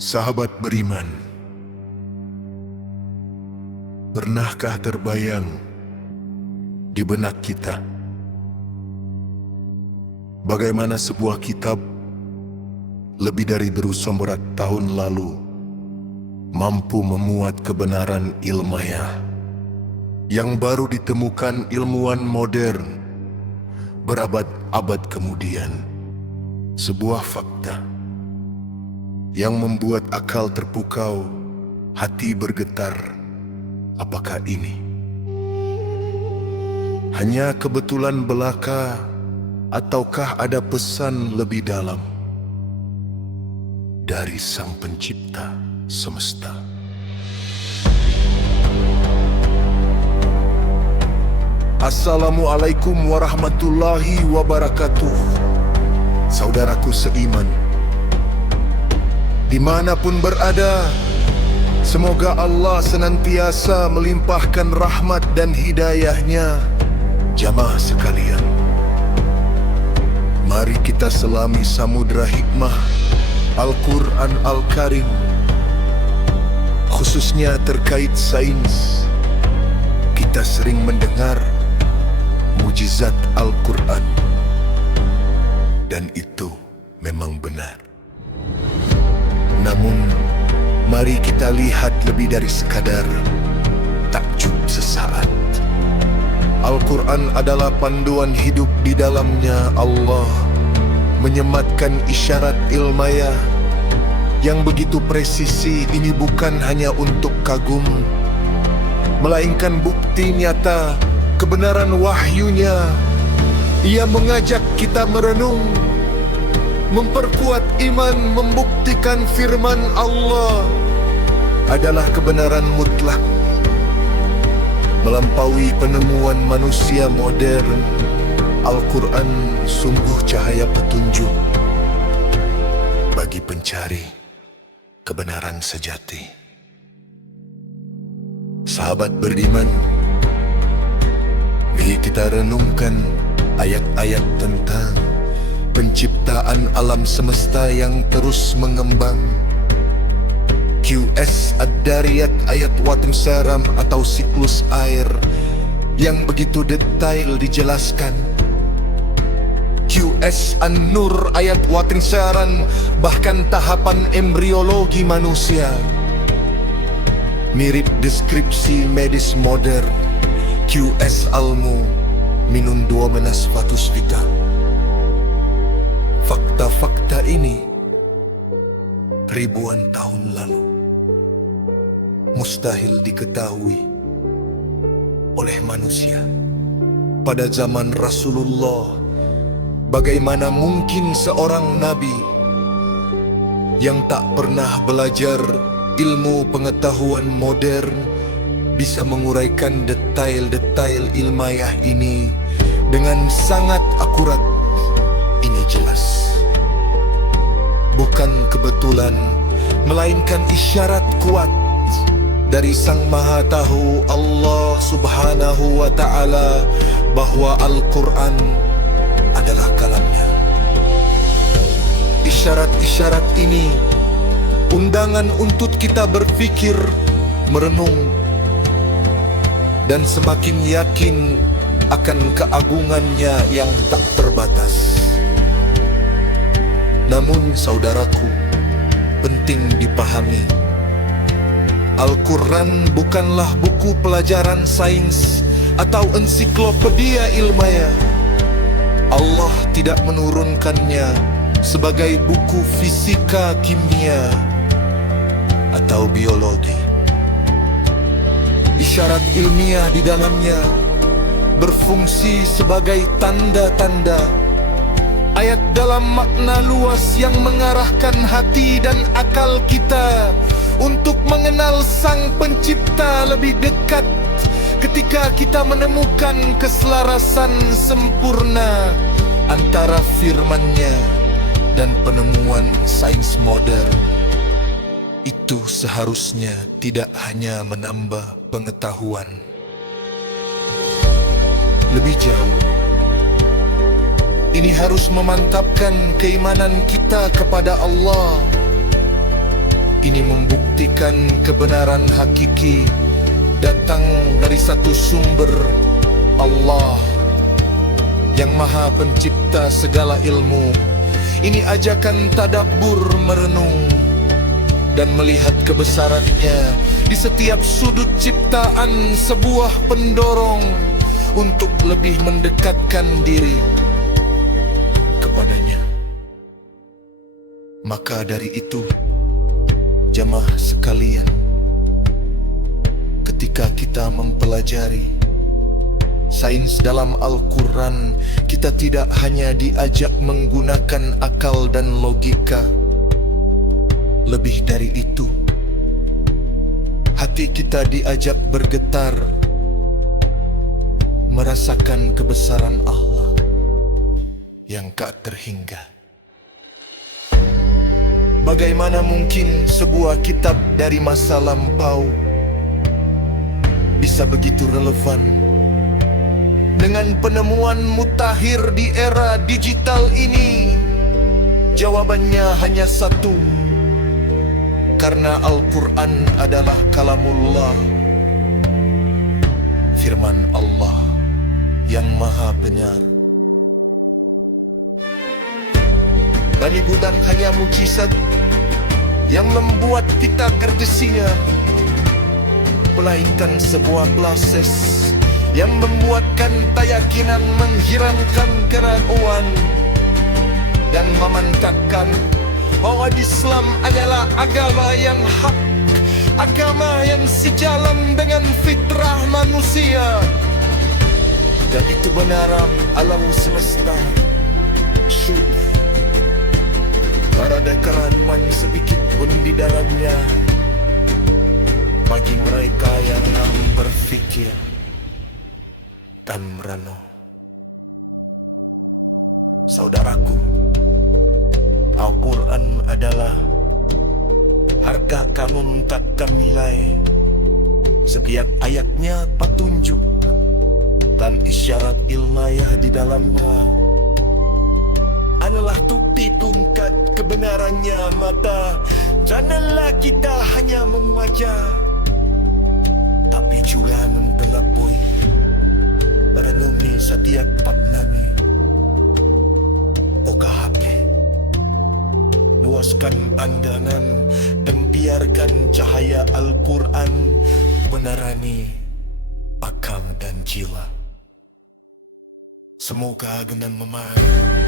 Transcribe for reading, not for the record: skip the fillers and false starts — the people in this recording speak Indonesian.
Sahabat beriman, pernahkah terbayang di benak kita bagaimana sebuah kitab lebih dari berusia tahun lalu mampu memuat kebenaran ilmiah yang baru ditemukan ilmuwan modern berabad-abad kemudian? Sebuah fakta yang membuat akal terpukau, hati bergetar. Apakah ini hanya kebetulan belaka, ataukah ada pesan lebih dalam dari Sang Pencipta semesta? Assalamualaikum warahmatullahi wabarakatuh. Saudaraku seiman, dimanapun berada, semoga Allah senantiasa melimpahkan rahmat dan hidayahnya. Jamaah sekalian, mari kita selami samudra hikmah Al-Quran Al-Karim, khususnya terkait sains. Kita sering mendengar mujizat Al-Quran, dan itu memang benar. Namun, mari kita lihat lebih dari sekadar takjub sesaat. Al-Quran adalah panduan hidup. Di dalamnya Allah menyematkan isyarat ilmiah yang begitu presisi. Ini bukan hanya untuk kagum, melainkan bukti nyata kebenaran wahyunya. Ia mengajak kita merenung, memperkuat iman, membuktikan firman Allah adalah kebenaran mutlak, melampaui penemuan manusia modern. Al-Quran sungguh cahaya petunjuk bagi pencari kebenaran sejati. Sahabat beriman, mari kita renungkan ayat-ayat tentang penciptaan alam semesta yang terus mengembang. QS Ad-Dariyat ayat Watin Saram atau siklus air yang begitu detail dijelaskan. QS An-Nur ayat Watin Saran bahkan tahapan embriologi manusia. Mirip deskripsi medis modern QS Almu minun 12 Fatus Vita. Fakta-fakta ini ribuan tahun lalu mustahil diketahui oleh manusia. Pada zaman Rasulullah, bagaimana mungkin seorang nabi yang tak pernah belajar ilmu pengetahuan modern bisa menguraikan detail-detail ilmiah ini dengan sangat akurat? Ini jelas bukan kebetulan, melainkan isyarat kuat dari Sang Maha Tahu Allah Subhanahu wa Ta'ala bahwa Al-Quran adalah kalamnya. Isyarat-isyarat ini undangan untuk kita berpikir, merenung, dan semakin yakin akan keagungannya yang tak terbatas. Namun saudaraku, penting dipahami, Al-Quran bukanlah buku pelajaran sains atau ensiklopedia ilmiah. Allah tidak menurunkannya sebagai buku fisika, kimia, atau biologi. Isyarat ilmiah di dalamnya berfungsi sebagai tanda-tanda, ayat dalam makna luas yang mengarahkan hati dan akal kita untuk mengenal Sang Pencipta lebih dekat. Ketika kita menemukan keselarasan sempurna antara firman-Nya dan penemuan sains modern, itu seharusnya tidak hanya menambah pengetahuan. Lebih jauh, ini harus memantapkan keimanan kita kepada Allah ini membuktikan kebenaran hakiki datang dari satu sumber, Allah yang Maha Pencipta segala ilmu. Ini ajakan tadabbur merenung dan melihat kebesarannya di setiap sudut ciptaan, sebuah pendorong untuk lebih mendekatkan diri kepadanya. Maka dari itu, jamaah sekalian, ketika kita mempelajari sains dalam Al-Quran, kita tidak hanya diajak menggunakan akal dan logika. Lebih dari itu, hati kita diajak bergetar, merasakan kebesaran Allah yang tak terhingga. Bagaimana mungkin sebuah kitab dari masa lampau bisa begitu relevan dengan penemuan mutakhir di era digital ini? Jawabannya hanya satu, karena Al-Quran adalah kalamullah, firman Allah yang maha benar. Bani bukan hanya mukjizat yang membuat kita terdesia, melainkan sebuah proses yang membuatkan keyakinan menghilangkan keraguan dan memantapkan bahwa Islam adalah agama yang hak, agama yang sejalan dengan fitrah manusia. Dan itu benar alam semesta syukur. Tiada keraguan sedikit pun di dalamnya bagi mereka yang berfikir dan merenung. Saudaraku, Al-Quran adalah harga kamu tak ternilai. Setiap ayatnya petunjuk dan isyarat ilmiah di dalamnya adalah bukti tungkat kebenarannya. Maka janganlah kita hanya membaca, tapi juga mentelapui, merenungi setiap maknanya. OKHP, luaskan pandangan dan biarkan cahaya Al-Quran menerani akal dan jiwa. Semoga dengan memahami